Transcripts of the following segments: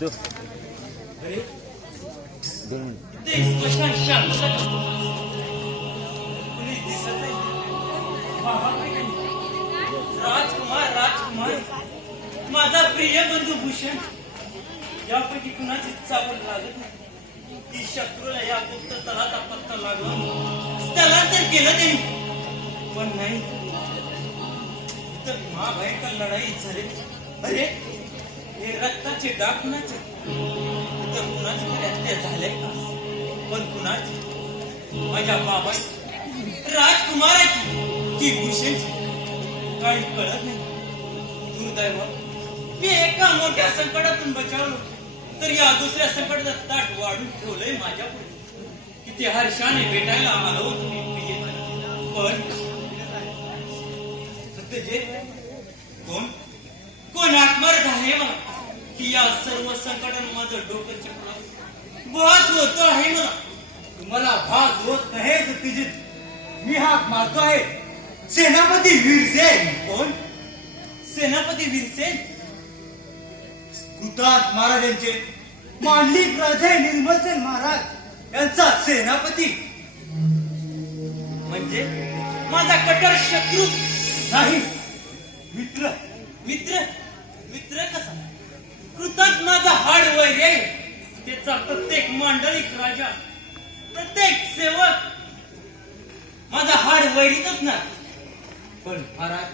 तो अरे 2 मिनिट ते स्मशान शांत कुणी दिसत नाही. बाबा काय नाही. राजकुमार राजकुमार माझा प्रिय बंधू भूषण यापैकी कुणाची चावड लागत नाही. ती शत्रूला या गुप्त तळाचा पत्ता लागला स्थलांतर केलं त्यांनी पण नाही तर महाभयंकर लढाई झाली. अरे हे रक्ताचे डाग कुणाचे तर कुणाची तरी हत्या झाले का पण कुणाची माझ्या बाबा राजकुमाराची की भूषणची काही कळत नाही. दुर्दैव मी एका मोठ्या संकटातून बचावलो तर या दुसऱ्या संकटाचं ताट वाढून ठेवलंय माझ्या पुढे. किती हर्षाने भेटायला आलो तुम्ही प्रिय पण सत्यजे कोण कोण आत्मर्थ आहे मला की या सर्व संकटानं माझं डोकं चक्र भास होत आहे. मला तुम्हाला भाग होत नाही सत्यजित. मी हाक मारतो आहे सेनापती वीरसेन. कोण सेनापती वीरसेन कृतांत महाराजांचे मांडलिक राजे निर्मलसेन महाराज यांचा सेनापती. म्हणजे माझा कट्टर शत्रू नाही मित्र. मित्र मित्र कसा कृतात माझा हाड वैर त्याचा प्रत्येक मांडलिक राजा प्रत्येक सेवक माझा हाड वैरीतच ना. पण महाराज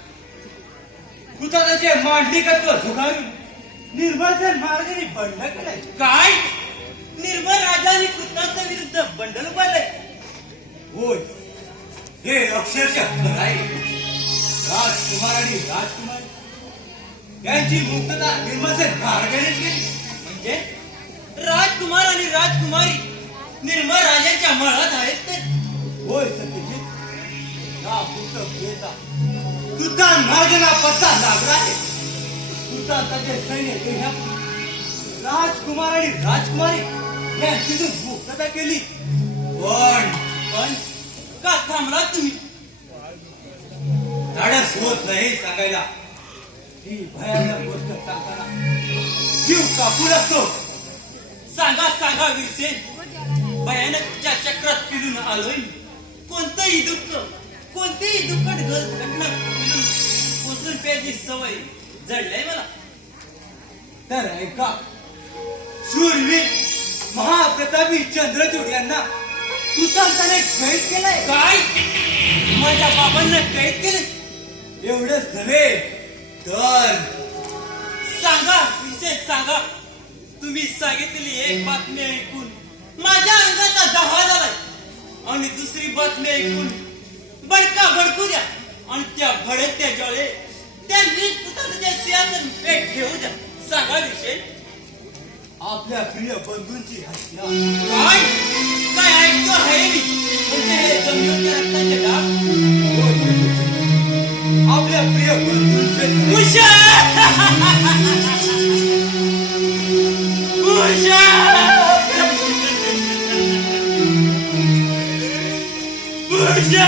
कृतांताचे मांडलिकत्व झुगारून निर्मलसेन महाराजांनी बंड केलंय. काय निर्मळ राजाने कृतांच्या विरुद्ध बंडल उभारलंय. होय हे अक्षरशः खरं आहे. राजकुमार आणि राजकुमारी यांची मुक्तता निर्मलसेन महाराजांनीच केली. म्हणजे राजकुमार आणि राजकुमारी निर्मळ राजांच्या मळात आहेत तर होय सत्यजित. या पुस्तकेचा कृतांत महाराजांना पत्ता लागला आहे. कृतांताचे सैन्य घेण्यापूर्वी राजकुमार आणि राजकुमारी यांची जो मुक्तता केली. पण पण का थांबला तुम्ही. धाडस होत नाही सांगायला. ही भयानक गोष्ट सांगताना जीव कापू लागतो. सांगा सांगा वीरसेन भयानकच्या चक्रात पिलून आलोय. कोणतंही दुःखद घटना पिलून पोचून प्यायची सवय जडलंय मला. तर ऐका शूरवीर महाप्रतापी चंद्रचूड यांना कृतांताने कैद केलंय. काय माझ्या बाबांना कैद केलं. एवढंच नव्हे तर सांगा वीरसेन सांगा. तुम्ही सांगितलेली एक बातमी ऐकून माझ्या अंगाचा दहा झालाय आणि दुसरी बातमी ऐकून बडका भडकू द्या आणि त्या भडकत्या ज्वाळे त्या नीट सिंहासन पेट घेऊ द्या. सांगा वीरसेन. आपल्या प्रिय बंधूंची हत्या. काय काय ऐकतो आहे मी. म्हणजे हे जमिनीवरच्या रक्ताचे डाग. आपल्या प्रिय बंधूंचे उषा उषा उषा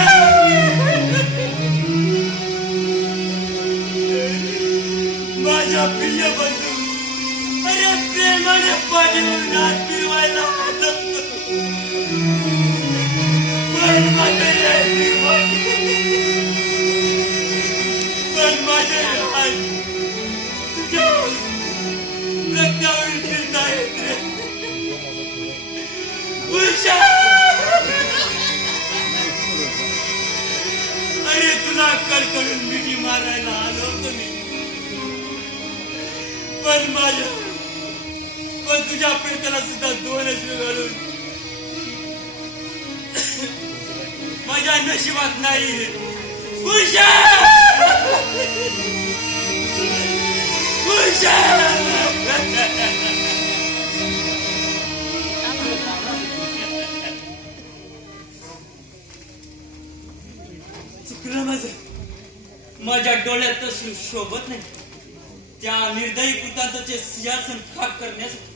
माझ्या प्रिय बंधू अरे प्रेमाने पाठीवरून हात फिरवायला पण माझे हात तुझ्या रक्तावरून फिरतायत रे. उषा अरे तुला कडकडून मिठी मारायला आलो होतो मी. पण तुझ्या प्रेताला सुद्धा दोनच घालून माझ्या नशिबात नाही. उषा उषा चुकलं माझ्या डोळ्यात तशी शोभत नाही. त्या निर्दयी कृतांताचे सिंहासन खाक करण्यासाठी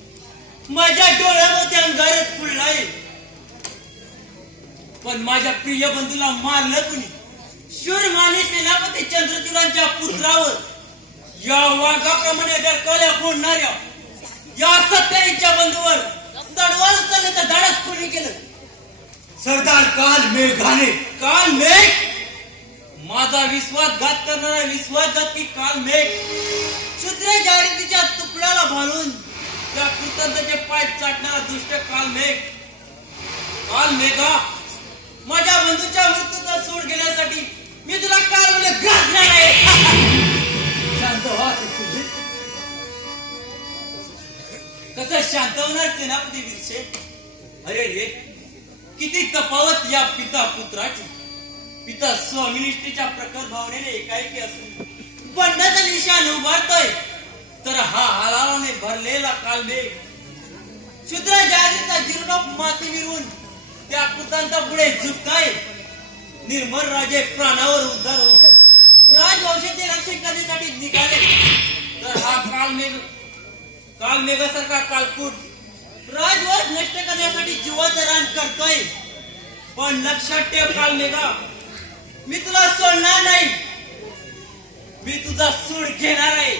माझ्या डोळ्यामध्ये अंगारच फुललाय. पण माझ्या प्रिय बंधूला मारलं कुणी. शूरमाने सेनापती चंद्रचूडांच्या पुत्रावर या वाघाप्रमाणे डरकाल्या फोडणाऱ्या या बंधूवर तडवार उचलण्याचं धाडस कोणी केलं? सरदार काल मेघाने. काल मेघ? माझा विश्वासघात करणारा विश्वासघाती काल मेघ क्षुद्र जाहिरातीच्या तुकड्याला भालून त्या कृतज्ञतेचे पाय चाटणारा दुष्ट काल मेघ. काल मेघा, माझ्या बंधूच्या मृत्यूचा सूड घेण्यासाठी मी तुला काल म्हणजे गाजणार आहे. शांत व्हा सत्यजित. कसं शांत होणार सेनापती वीरसेन? अरे रे, किती तफावत या पिता पुत्राची. पिता स्वामिनिष्ठेच्या प्रखर भावनेने एकाएकी असून बंडाचा निशाण उभारतोय, तर हा हालाने भरलेला कालमेघ क्षुद्र जागीचा जीर्ण माती मिरवून त्या कृतांता पुढे झुकताय. निर्मल राजे प्राणावर उद्धार होऊन राजवंशाचे रक्षण करण्यासाठी निघाले, तर हा कालमेघासारखा कालकूट राजवंश नष्ट करण्यासाठी जीवाचं रान करतोय. पण लक्षात ठेव कालमेघा, मी तुला सोडणार नाही. मी तुझा सूड घेणार आहे.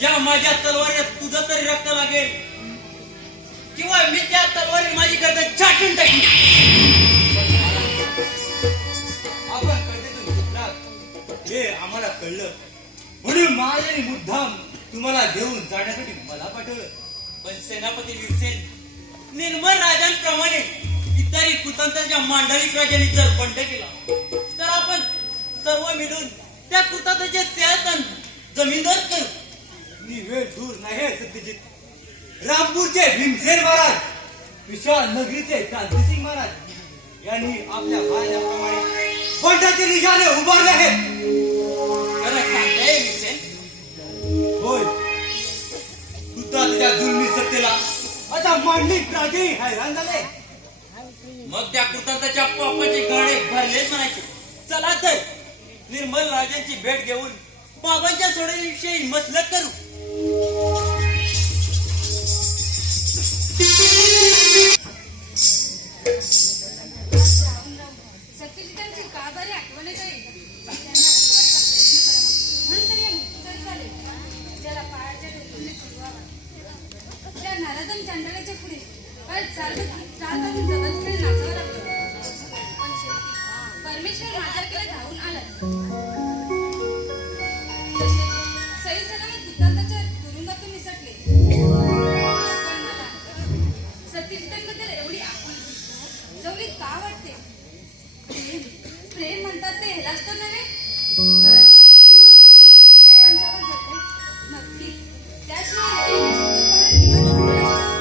या माझ्या तलवारीत तुझं तरी रक्त लागेल, किंवा मी त्या तलवारी माझी गर्दन छाटून टाकीन. आपण कधीतून सुटलात हे आम्हाला कळलं, म्हणून महाराजांनी मुद्दाम तुम्हाला घेऊन जाण्यासाठी मला पाठवलं. पण सेनापती वीरसेन, निर्मल राजांप्रमाणे इतरही कुतंत्राच्या मांडलिक राजांनी जर बंड केला, तर आपण सर्व मिळून त्या कुतंत्राचे सिंहासन जमीनदोस्त करू. मी वेळ दूर नाही सत्यजित. रामपूरचे भीमसेन महाराज, विशाल नगरीचे क्रांतिसिंग महाराज यांनी आपल्या महाराजांप्रमाणे बंडाचे निशाणे उभारले आहेत. खरं सांगताय वीरसेन? होय, तुझ्या जुलमी सत्तेला आता मांडलिक राजे हैराण झाले. मग त्या कुतंत्राच्या पापाचे गाडे भरलेच म्हणायचे. चला तर निर्मल राजांची भेट घेऊन बाबांच्या सोडण्याविषयी मसलत करू. सत्यजितांची का बरी आठवण येत आहे? त्यांना सोडवायचा प्रयत्न करावा, म्हणून तरी हे मृत्यू झाले. ज्याला पायाच्या डोक्याने सोडवावा, त्या नराधम चांडाळ्याच्या पुढे काय चालताना जबरदस्तीने नाचावं लागलं. पण शेवटी परमेश्वर माझ्याकडे धावून आला. सई सलामत भूतांताच्या तुरुंगातून निसटले. पण मला सत्यजितांबद्दल एवढी आपुलकी जवळी का वाटते? प्रेम म्हणतात ते ह्यालाच तर नव्हे. खरंच त्यांच्यावर जगले नक्कीच. त्याशिवाय जीवन सुंदर असतं.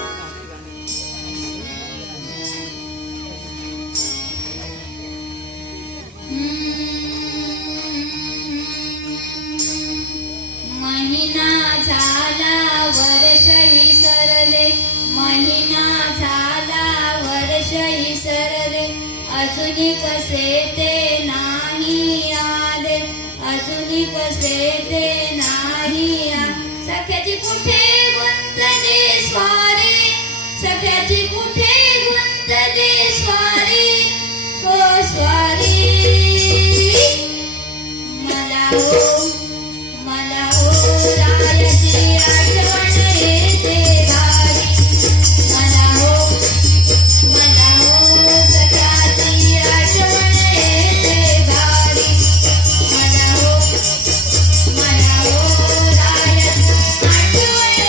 महिना झाला वर्षही सरले, महिना झाला वर्षही सरले, अजूनही कसे ते नाही आले, अजूनही कसे ते नाही आले. सख्याची कुठे गुंतले स्वारी, सख्याची कुठे गुंतले स्वारी, हो स्वारी. मला हो, मला हो रायाची आठवण येते भारी. मला हो, मला हो सख्याची आठवण येते भारी. मला हो रायाची आठवण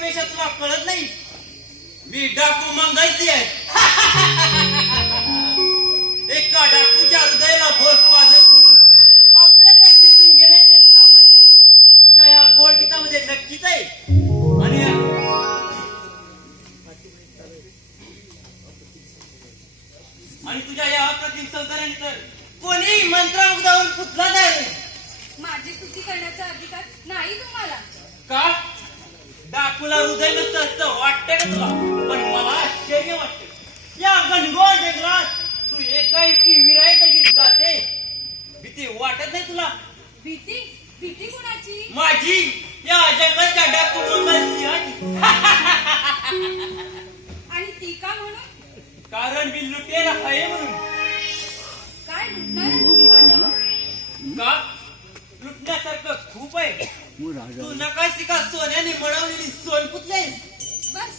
पेशा तुला कळत नाही. मी डाकू मंगायची आहे. एका डाकूच्या हृदयाला भोर पाजर करून आपल्या रस्त्यातून गेल्याचे सामर्थ्य तुझ्या या गोड गीतामध्ये नक्कीच आहे. आणि तुझ्या या अप्रतिम सौंदर्यानंतर कोणी मंत्रमुग्धावरून फुटला नाही. माझी स्तुती करण्याचा अधिकार नाही तुम्हाला. का डाकूला हृदय नसतं असतं वाटतंय का तुला? पण मला आश्चर्य वाटतं या घनघोर जंगलात तू एकाएकी विरायचं गीत गाते. भीती वाटत नाही तुला? भीती भीती कुणाची? माझी या जंगलाच्या डाकू मंगल सिंहाची. आणि ती का म्हणून? कारण मी लुटेर आहे म्हणून. काय लुटणार तुम्ही माझ्यावर? का लुटण्यासारखं खूप आहे. तू नकाशी का सोन्याने मळवलेली सोनपुतलीस. बस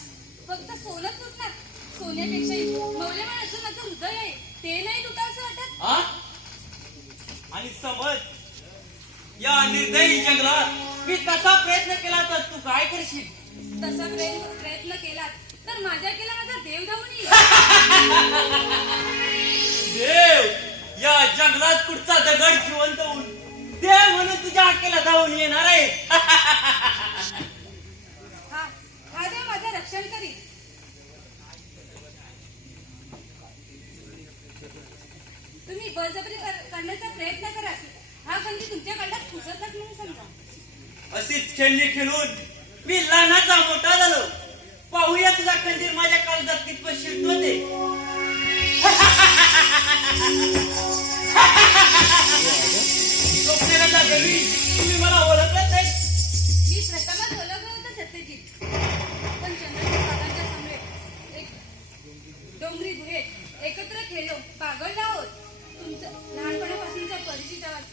फक्त सोनच लुटणार. सोन्यापेक्षाही मौल्यवान असं माझं हृदय आहे. ते नाही लुटायचं वाटत. हा? आणि समज या निर्दयी जंगलात मी तसा प्रयत्न केला तर तू काय करशील? तसा प्रयत्न केलात तर माझ्या केला माझा देव धावून येईल. देव या जंगलात कुठचा दगड जिवंत होऊन देव म्हणून तुझ्या हाकेला धावून येणार आहे. हा देव माझं रक्षण करील. तुम्ही बळजबरी करण्याचा प्रयत्न करा. हा कंदी तुमच्या गळ्यात घुसतच म्हणून समजा. अशीच खेळणी खेळून मी लहानाचा मोठा झालो. पाहूया तुझा खंजीर माझ्या काळजात कितपत शिरतो ते. स्वप्नाला घरी तुम्ही मला ओळखत नाही. मी प्रथमच ओळखलं होतं सत्यजित. आपण चंद्राच्या बागांच्या समोर एक डोंगरी गुहेत एकत्र खेळलो पागळलो आहोत. तुमचं लहानपणापासूनचा परिचित आवाज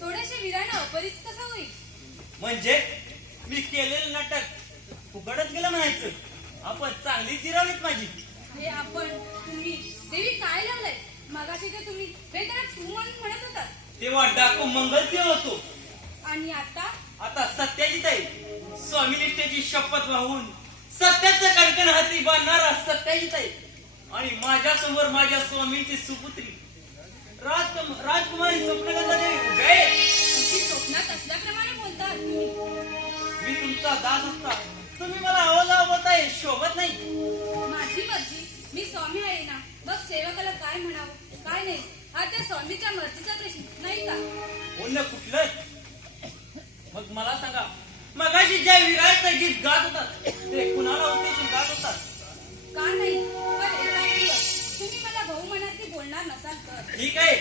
थोडेसे विराणं अपरिचित कसं होईल? म्हणजे मी केलेलं नाटक फुकटच गेलं म्हणायचं. आपण चांगली जिरावलीत माझी. हे आपण तुम्ही देवी काय लावलंय? मगाशी तर तुम्ही हे त्याला तू म्हणून म्हणत होता. तेव्हा डाकू मंगलदेव होतो. आणि आता सत्याजित आहे. स्वामीनिष्ठेची शपथ वाहून सत्याचं कणकण हाती बांधणारा सत्याजित आहे. आणि माझ्या समोर माझ्या स्वामीची सुपुत्री राजकुमारी स्वप्नगंधा देवी उभ्या आहे. ती स्वप्नात असल्याप्रमाणे बोलतात तुम्ही. मी तुमचा दास असता तुम्ही मला आवाज आहे शोभत नाही. माझी मर्जी. मी स्वामी आहे ना. मग सेवकाला काय म्हणावं काय नाही हा त्या स्वामीच्या मर्जीचा प्रश्न नाही का? बोलणं कुठलं? मग मला सांगा मगाशी ज्या विरायचं गीत गात होतात ते कुणाला उद्देशून गात होतात? का नाही पण एका दिवस तुम्ही मला भाऊ मनात बोलणार नसाल तर. ठीक आहे.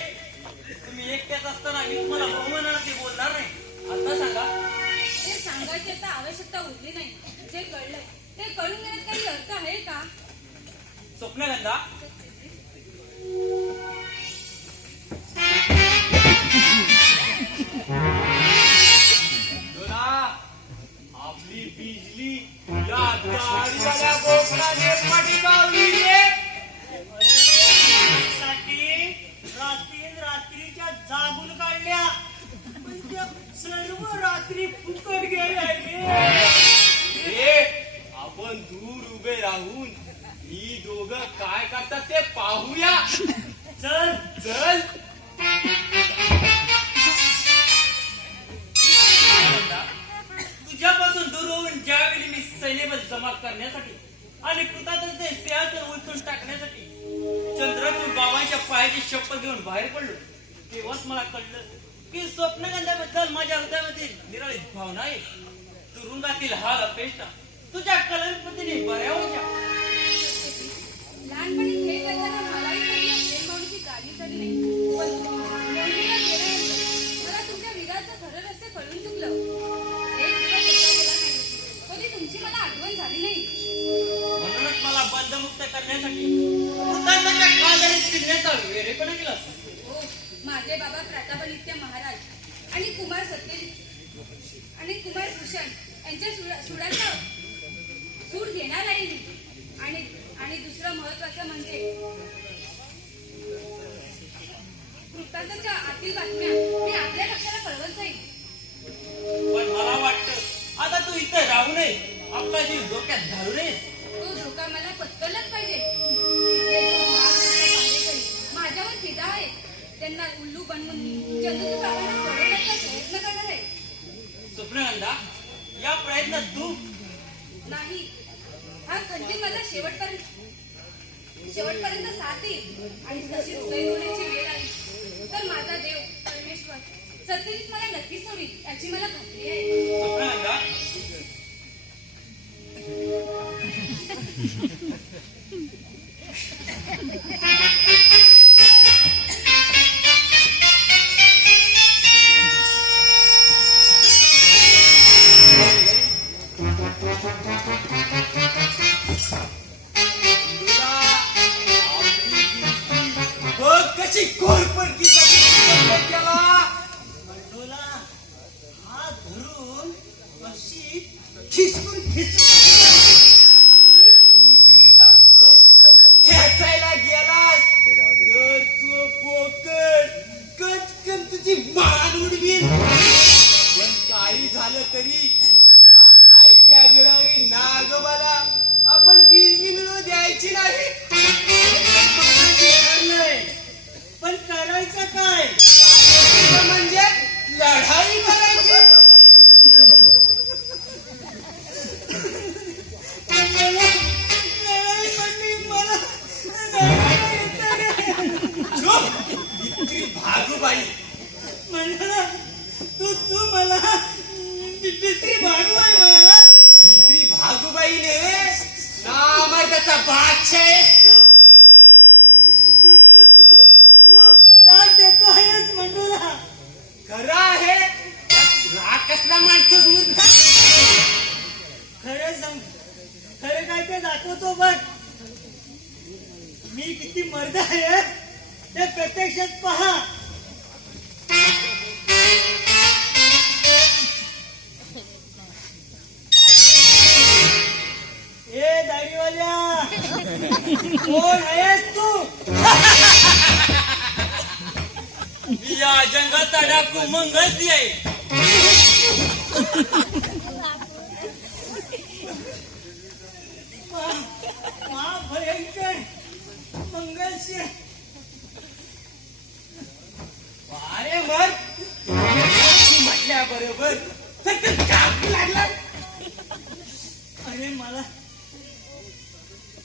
तुम्ही एकट्याच असताना मी तुम्हाला बहुमानाने ते बोलणार नाही. आता सांगा. ते सांगायची आता आवश्यकता उरली नाही. जे कळलंय ते कळून घेण्यात काही अर्थ आहे का? स्वप्नगंधा आपली बिजली या गाडीवाल्या बोकडाने पटकावली रे. रात्रीच्या जागून काढल्या पण त्या सर्व रात्री फुकट गेल्या. आपण दूर उभे राहून ही दोघं काय करतात ते पाहूया. चल चल. तुझ्यापासून दूर होऊन ज्यावेळी मी सैन्यबल जमा करण्यासाठी आणि कृतातच सिंहासन उलटून टाकण्यासाठी चंद्रचूड बाबांच्या पायाची शपथ घेऊन बाहेर पडलो तेव्हाच मला कळलं की स्वप्नगंधाबद्दल माझ्या हृदयामध्ये निराळी भावना आहे. तुरुंगातील हाल अपेक्षा तुझ्या कलंकपतीने बऱ्या होत्या. लहानपणी खेळ करताना मलाही कधी या प्रेम भावनेची जाणीव झाली नाही. पण मुंबईला गेल्यानंतर मला तुमच्या विराचं खरं रस्ते कळून चुकलं. एक दिवस असा गेला नाही कधी तुमची मला आठवण झाली नाही. म्हणूनच मला बंधमुक्त करण्यासाठी कृतांच्या काळजाने शिरण्याचा वेरेपणा केला. हो माझे बाबा प्रतापदित्य महाराज आणि कुमार सत्यजित आणि कुमार भूषण यांच्या सुडाचा सूड घेणार आहे मी. आणि दुसरं महत्वाचं म्हणजे वृत्तांताच्या आतील बातम्या मी आपल्या पक्षाला कळवत जाईल. पण मला वाटतं आता तू इथं राहू नये. आपला जीव सुनंदा या प्रयत्नात तू नाही, हा खंजीर माझा शेवटपर्यंत साथ देईल आणि तशीच गैर होण्याची वेळ आली तर माझा देव परमेश्वर सत्यजित मला नक्की सोडील याची मला खात्री आहे. सुनंदा बघ कशी कोरपडकी केला. मंडोला हात धरून अशी खिसून तू तिला खेचायला गेलास तर तू पोकळ कचकन तुझी मान उडवीन. पण काही झालं तरी या आयत्या बिळावी नागोबाला आपण वीज मिळू द्यायची नाही. पण करायचं काय म्हणजे लढाई करायची. चुप! इतकी भागूबाई मंडोला तू मला किती भागवाय मला इतकी भागूबाई ने नामर्दाचा बादशाह आहेस तू. तू राग देतो आहेस मंडोला खरं आहे राग कसला माणसं मूर्ख. खरं सांग खरं काय ते दाखवतो बघ. मी किती मर्द आहे ते प्रत्यक्षात पहा. ए दाढीवाल्या कोण आहेस तू. या जंगलात डाकू मंगळसी आहे. भयंकर मंगळसी अरे मग म्हटल्या बरोबर सतत कापू लागला. अरे मला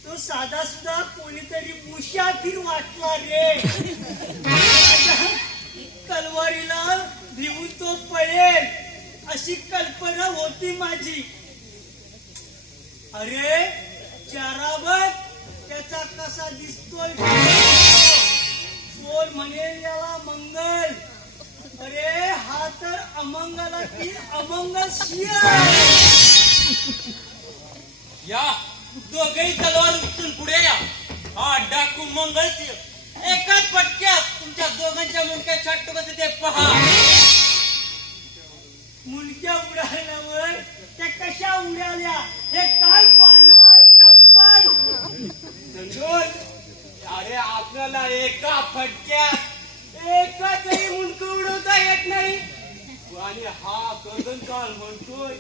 तो साधा सुद्धा कोणीतरी मुशाफिर वाटला रे. माझ्या तलवारीला भिवून तो पळेल अशी कल्पना होती माझी. अरे चाराबत त्याचा कसा दिसतोय कोण म्हणेल याला मंगल. अरे हा तर अमंगला की अमंगल शिया. या दोघेही तलवार उचलून पुढे या. हा डाकू मंगळसिंह एकाच पटक्यात तुमच्या दोघांच्या मुंडक्या छाटतो कसे ते पहा. मुंडक्या उडाल्यावर त्या कशा उडाल्या हे काय पाहणार कप्पाल. संजोल अरे आपल्याला एका फटक्यात एकाचही मुंडकं उडवता येत नाही आणि हा गगनकाळ म्हणतोय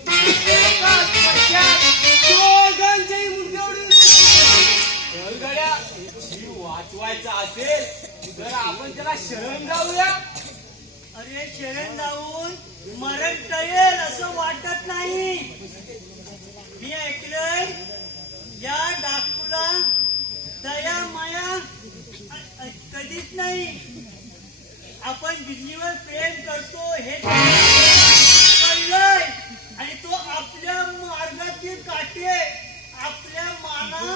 एकाच फटक्यात दोघांचेही मुंडकं उडवून गड्या जीव वाचवायचा असेल तर आपण त्याला शरण जाऊया. अरे शरण जाऊन मरण टळेल असं वाटत नाही. मी ऐकलंय या डाकूला दया माया कधीच नाही. आपण बिजलीवर प्रेम करतो हे कळलंय आणि तो आपल्या मार्गातील काटे आपल्या माना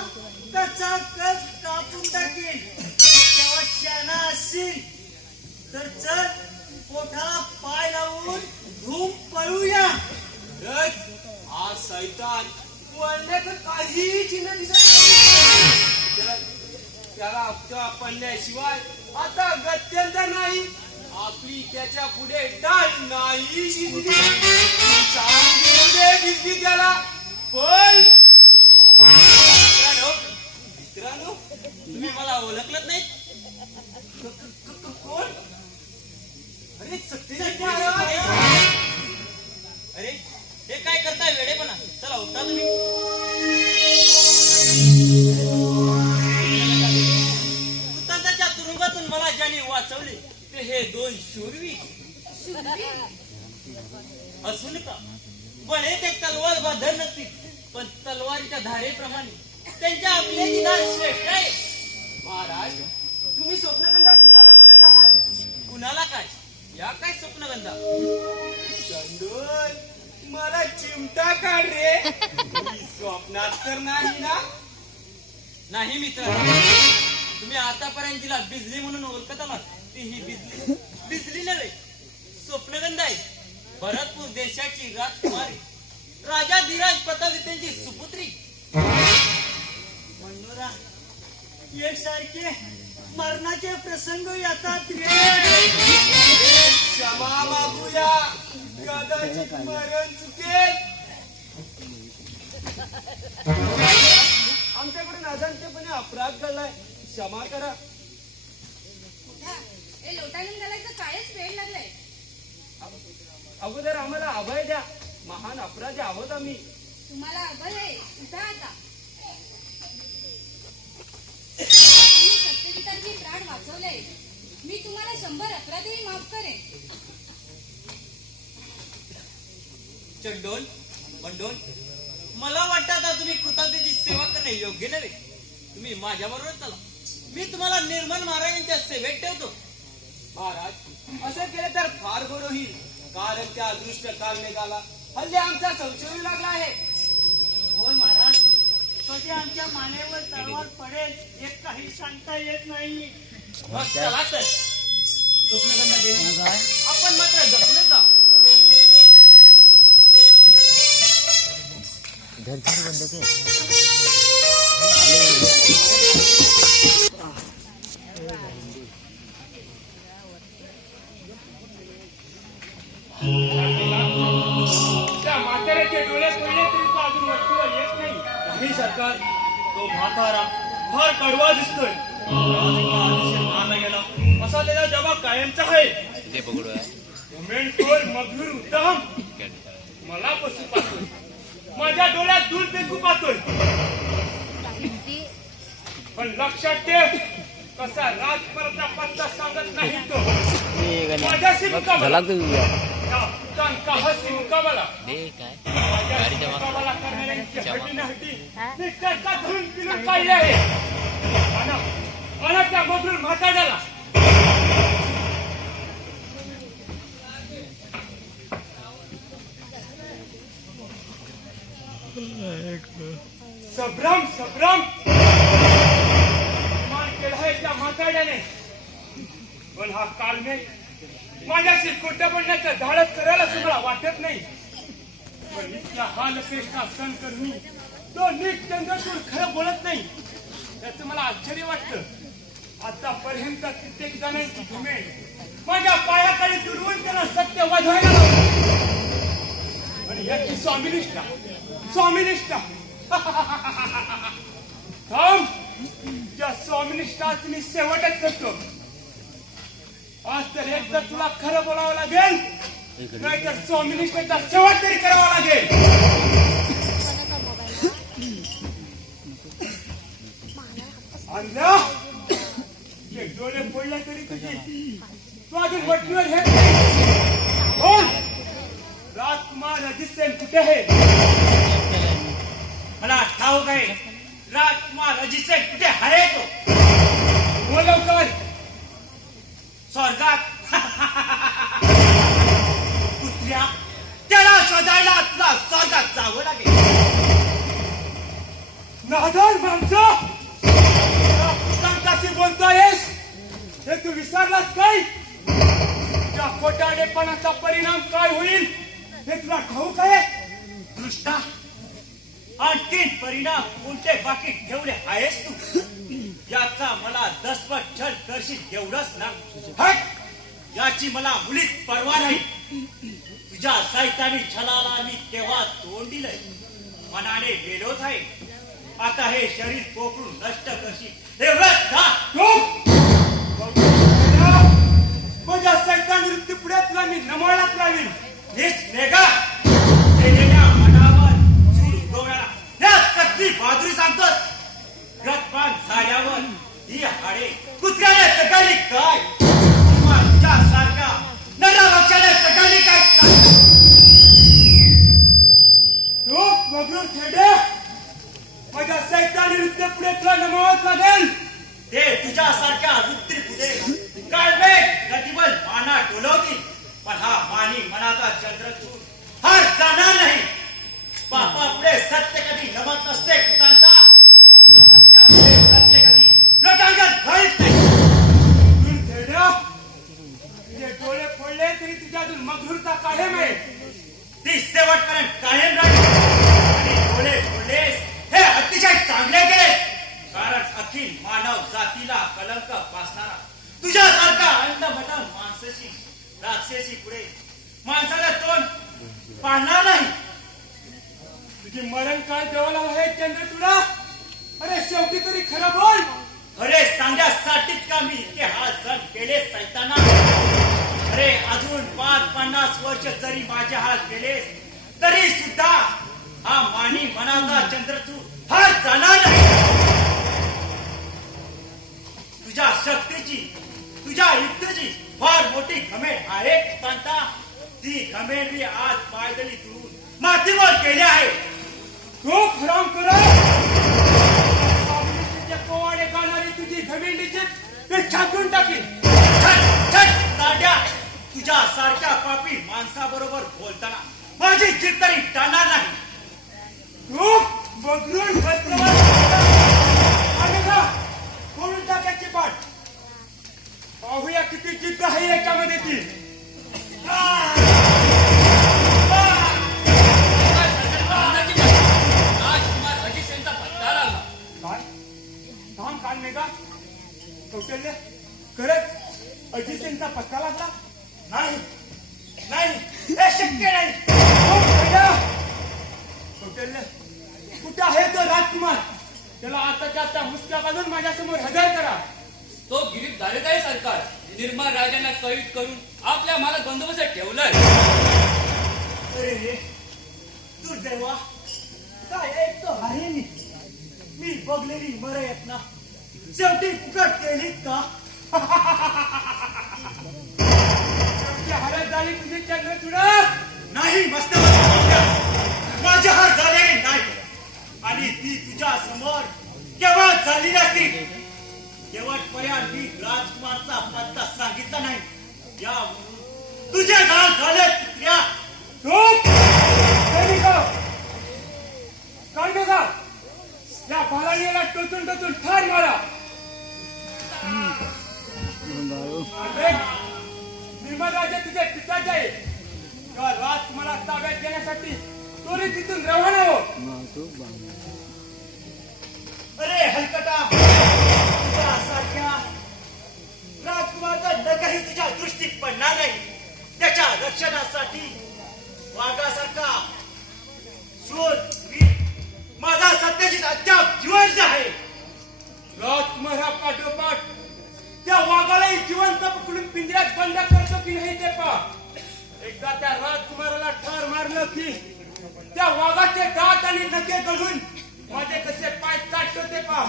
कचा कच कापून टाकेल. तेव्हा शाना असशील तर चल पोटाला पाय लावून धूम पळूया. हा सैतान वळण्याचं काहीही चिन्ह दिसत नाही. त्याला आपल्या पडल्याशिवाय आता गत्यंतर नाही. आपली त्याच्या पुढे डाळ नाही शिजली. शान देऊ दे बिजली त्याला. पण मित्रांनो तुम्ही मला ओळखलत नाही. कोण? अरे सत्यजित अरे हे काय करताय वेडेपणा. चला उठा तुम्ही. भूतांच्या तुरुंगातून मला ज्याने वाचवले ते हे दोन शूरवीर असून का बळे ते तलवार बांधत नसतील, पण तलवारीच्या धारेप्रमाणे त्यांच्या आपल्याची धार श्रेष्ठ आहे. महाराज तुम्ही स्वप्नगंधा कुणाला म्हणत आहात? कुणाला काय? या काय स्वप्नगंधा? चंदोल मला चिमटा काढ रे. मी स्वप्नात तर नाही ना? नाही मित्र, तुम्ही आतापर्यंत जिला बिजली म्हणून ओळखत आलात ती ही बिजली नव्हे, स्वप्नगंधा आहे. भरतपूर देशाची राजकुमारी, राजा धीराज प्रताप त्यांची सुपुत्री. मनोरा एकसारखे मरणाचे प्रसंग येतात रे. क्षमा मागूया, कदाचित मरण चुकेल. आमच्याकडून अजाणतेपणे अपराध घडलाय, क्षमा करा. उठा. हे लोटांगण घालायचं कायच वेळ लागलाय. अगोदर आम्हाला अभय द्या, महान अपराधी आहोत आम्ही. तुम्हाला अभय आहे. उठा आता. तुम्ही सत्यजितांचे प्राण वाचवले. मी तुम्हाला 100 अपराधीही माफ करेन. चंडोल, मंडोल, मला वाटतं आता तुम्ही कृतज्ञतेची सेवा करणे योग्य नव्हे. तुम्ही माझ्या बरोबर चला, मी तुम्हाला निर्मल महाराजांच्या सेवेत ठेवतो. महाराज असं केलं तर फार बरं होईल, कारण त्या अदृष्ट कालमेघाला हल्ली आमचा संशय येऊ लागला आहे. होय महाराज, कधी आमच्या मानेवर तलवार पडेल हे काही सांगता येत नाही. मग चला तर स्वप्नगंधा देवी, आपण मात्र जपूनच जा. घरची बंद के त्या म्हाताऱ्याचे डोळे पडले तरी तो अजून वस्तूला येत नाही. नाही सरकार, तो म्हातारा फार कडवा दिसतोय. राजकुमार गेला असा त्याचा जबाब कायमचा आहे. ते पकडूया. मेंढखोर मधुर उत्तम मला पशु पाहतोय, माझ्या डोळ्यात दूर फेकू पाहतोय. पण लक्षात ठेव, कसा राजपरचा पत्ता सांगत नाही तो. माझ्याशी मुकाबला, काहाशी मुकाबला. दे काय माझ्याशी मुकाबला करणाऱ्यांची हड्डी ना हड्डी मी त्याचा धरून पिलून काढली आहे. आणा त्या मधुर म्हाताऱ्याला. संभ्रम संभ्रम मान केला आहे त्या म्हाताऱ्याने. पण हा कालमेघ माझ्याशी खोटं बोलण्याचं धाडस करायला सुद्धा वाटत नाही. पण इथला हा लपेशना सण करून तो नीट चंद्रचूड खरं बोलत नाही, त्याचं मला आश्चर्य वाटतं. आतापर्यंत कित्येक जणांची घुमेल माझ्या पायाखाली तुडवून त्यांना सत्य वाजवायला लावलं. आणि याची स्वामिनिष्ठा स्वामिनिष्ठा थांब, त्या स्वामिनिष्ठाच मी शेवटच करतो. आज तर एकदा तुला खरं बोलावं लागेल, नाहीतर स्वामिनिष्ठेचा शेवट तरी करावा लागेल. आणला एक डोळे पडले तरी तुझी तू अजून वटणीवर हे बोल. राजकुमार अजित सेन कुठे आहे? मला ठाऊक आहे, राजकुमार अजित सिंग कुठे आहे तो. बोल लवकर. स्वर्गात. कुत्र्या, त्याला शोधायला तुला स्वर्गात जावं लागेल. नादान माणसं, कशी बोलतोयस हे तू विसरलास काय? त्या खोटाडेपणाचा परिणाम काय होईल हे तुला ठाऊक आहे? दृष्टा, आणखीन परिणाम उलटे बाकी ठेवले आहेस तू. याचा मला दसपट छळ करशील एवढंच ना? हट! याची मला मुळीच परवा नाही. तुझ्या साहित्याने छलाला मी तेव्हा तोंड दिलंय, मनाने गेलोच आहे. आता हे शरीर पोखरून नष्ट करशील एवढंच का? माझ्या सैतान वृत्ती पुढे तुला मी नमळात लावीन. हेच मेघा केलेल्या मनावर सूर उगवणारा यात कसली बहादुरी सांगतोस? रथपान झाल्यावर ही हाडे कुत्र्याने चकाली काय? तुझ्यासारख्या नराभक्षाने चकाली काय? माझा चंद्रचूड हार जाणार नाही. पापापुढे सत्य कधी नमत नसते कृतांता. सत्यापुढे सत्य कधी लोटांगण घालीत नाही. दुर्धेड्या, तुझे डोळे फोडले तरी तुझ्यातून मधुरता कायम आहे. ती शेवटपर्यंत कायम राहील. आणि डोळे फोडलेस हे अतिशय चांगले केलेस. कारण अखिल मानव जातीला कलंक फासणारा तुझ्यासारखा अंधमटा माणसाशी राक्षसी पुढे माणसाला तोंड पाहणार नाही. तुझी मरण काळ देवाला आहे चंद्रचूडा. अरे शेवटी तरी खरं बोल. अरे सांगण्यासाठीच का मी ते हा जण केले सैताना. अरे अजून 5-50 वर्ष जरी माझे हाल केलेस तरी सुद्धा हा मानी मनाचा चंद्रचूड हा जाणार नाही. तुझ्या शक्तीची तुझ्या युक्तीची फार मोठी घमेंड आहे कांता. ती घमेंड मी आज पायदळी तुडून मातीवर केली आहे. खूप हराम करा. पोवाडे गाणारी तुझी घमेंडीची ते छाटून टाकील. छट छट ताड्या. तुझ्या सारख्या पापी माणसाबरोबर बोलताना माझी जीभ तरी टाळणार नाही. तू बघून फोडून टाकायची पाठ. पाहूया किती जिद्द आहे याच्यामध्ये ती. राजकुमार अजित यांचा पत्ता लागला. काय थांब काल मेघा. कौशल्य खरंच अजित सिंगचा पत्ता लागला. नाही नाही हे शक्य नाही. कौशल्य कुठे आहे तो राजकुमार. त्याला आताच्या आता मुसक्या बांधून माझ्यासमोर हजर करा. तो गिरीश आहे सरकार. निर्मल राजांना कैद करून आपल्या मला बंदोबस्त ठेवलंय. अरे रे दुर्दैवा. काय एक तो आहे मी बघलेली मरयत ना शेवटी फुकट केलीत का. शेवटी हरत झाली तुझी चंद्रचूडा. नाही मस्त माझे हात झाले नाही. आणि ती तुझ्या समोर केव्हा झाली नसती. शेवटपर्यंत मी राजकुमारचा पत्ता सांगितला नाही. यावरून तुझे घाल झाले कुत्र्या. काढ का या भालाडीला टोचून टोचून ठार मारा. निर्मल राजा तुझे पिताचे आहे. त्या राजकुमारा ताब्यात घेण्यासाठी तोरी तिथून रवाना हो. अरे हलकटा. तुझ्यासारख्या राजकुमारचा नखही तुझ्या दृष्टीत पडणार नाही. त्याच्या रक्षणासाठी वाघासारखा शोध माझा सत्यजित अद्याप जिवंत आहे. राजकुमार हा पाठोपाठ त्या वाघालाही जिवंत पकडून पिंजऱ्यात बंद करतो की नाही ते पहा. एकदा त्या राजकुमाराला ठार मारलं की त्या वाघाचे दात आणि नखे गळून माझे कसे पाय चाटतो ते पहा.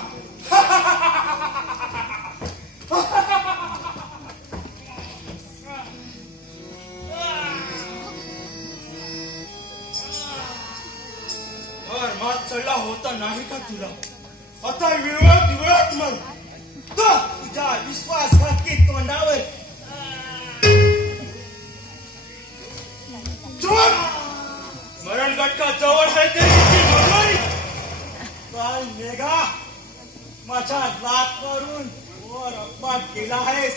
फार मात चढला होता नाही का तुला. आता विवळत मग तुझ्या विश्वासघातकी तोंडावर मरण गटका जवळ आहे तरी काल मेघा माझ्या लात करून वर अपमान केला आहेस.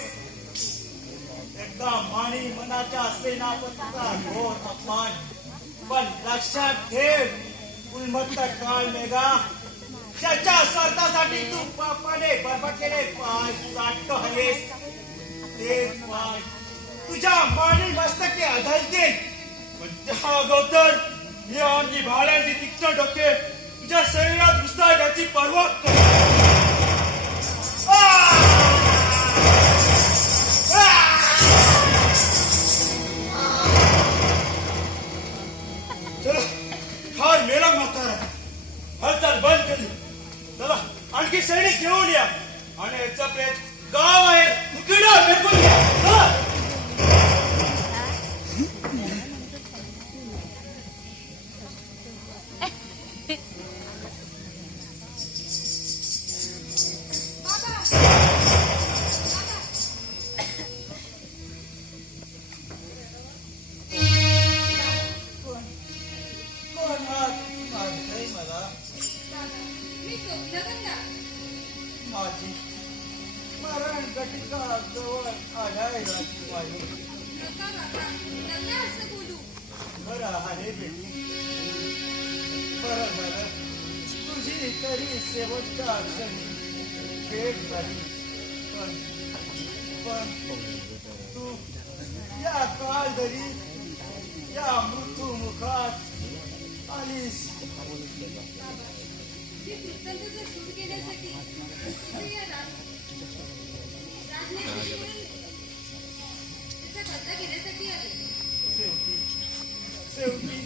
एकदा माणी मनाच्या सेनापतीचा घोर अपमान. पण लक्षात ठेव उन्मत्त काळ मेघा. त्याच्या स्वार्थासाठी तू पापाने बरबटलेले पाय चाटतो आहेस. ते पाय तुझ्या माणी मस्तकी आदळतील. पण त्या अगोदर मी आणि भाड्यांची तीक्ष्ण डोके तुझ्या शरीरात घुसण्याची पर्वा कर. चला फार मेला म्हातारा. हालचाल बंद केली. चला आणखी सैनिक घेऊन या आणि चपेत गाव आहे किडा फेकून घ्या. चला. काय राजकुमारी नका बाबा नका असं बोलू. बरं आहे बेटी बरं झालं तुझी तरी शेवटच्या क्षणी भेट झाली पण तू या काळदरीत या मृत्यूमुखात आलीस. ती कृतज्ञता सूट केल्यासाठी तुम्ही या राजनेत्याकडून तिचा करता घेण्यासाठी आले. शेवटी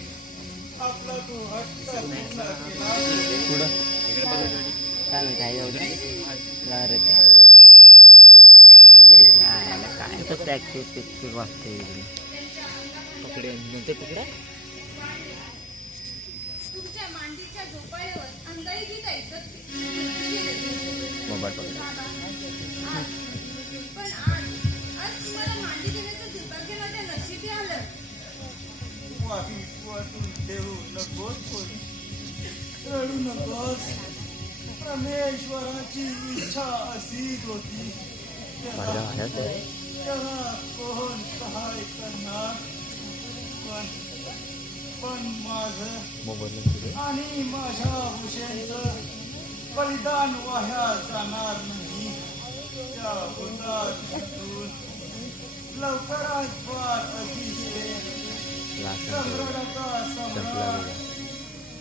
आपला तू हट्ट पूर्ण केला. काय म्हणताय काय तर प्रॅक्टिस वाचते पकडे नंतर पकडा तुमच्या मांडीच्या झोपाळ्यावर अंगाई गीत ऐकत मोबाईल पकडा बाबा पण आज तुम्हाला मांडी घेण्याचं दुर्भाग्य माझ्या नशिबी आलं. वाईट वाटून देऊ नकोस कोणी रडू नकोस. परमेश्वराची इच्छा अशीच होती त्याला कोण सहाय करणार. पण माझं आणि माझ्या भूषणचं बलिदान वाह्या जाणार नाही. त्या भूतातून लवकरात फार अतिशय संकटाचा सम्राट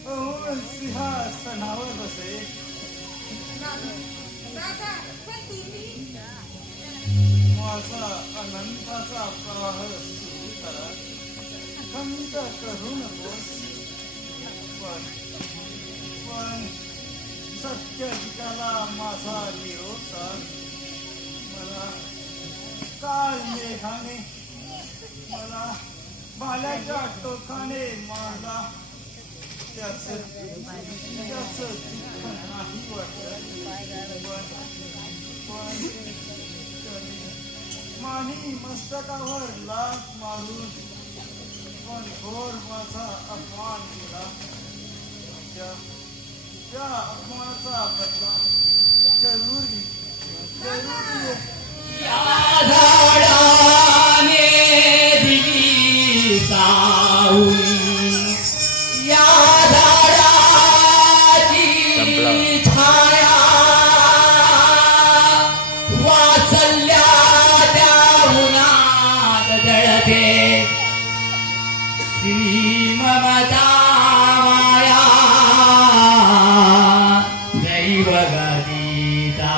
होऊन सिंहासनावर बसे. बाबा पण तुम्ही माझा अनंताचा प्रवाह सुरू करा. खंत करू नकोस. पण सत्य जिकाला माझा निरोप सांग. मला काल मेघाने मला भाल्याच्या टोकाने मारला त्याचं दुःख नाही वाटत. पण माही मस्तकावर लाथ मारून पण घोर माझा अपमान केला. त्या अपमानाचा बदला जरूर या झाडाने दिली सावली या झाडाची छाया वाचल्याच्या उन्हात जळते ती ममता माया दैव गीता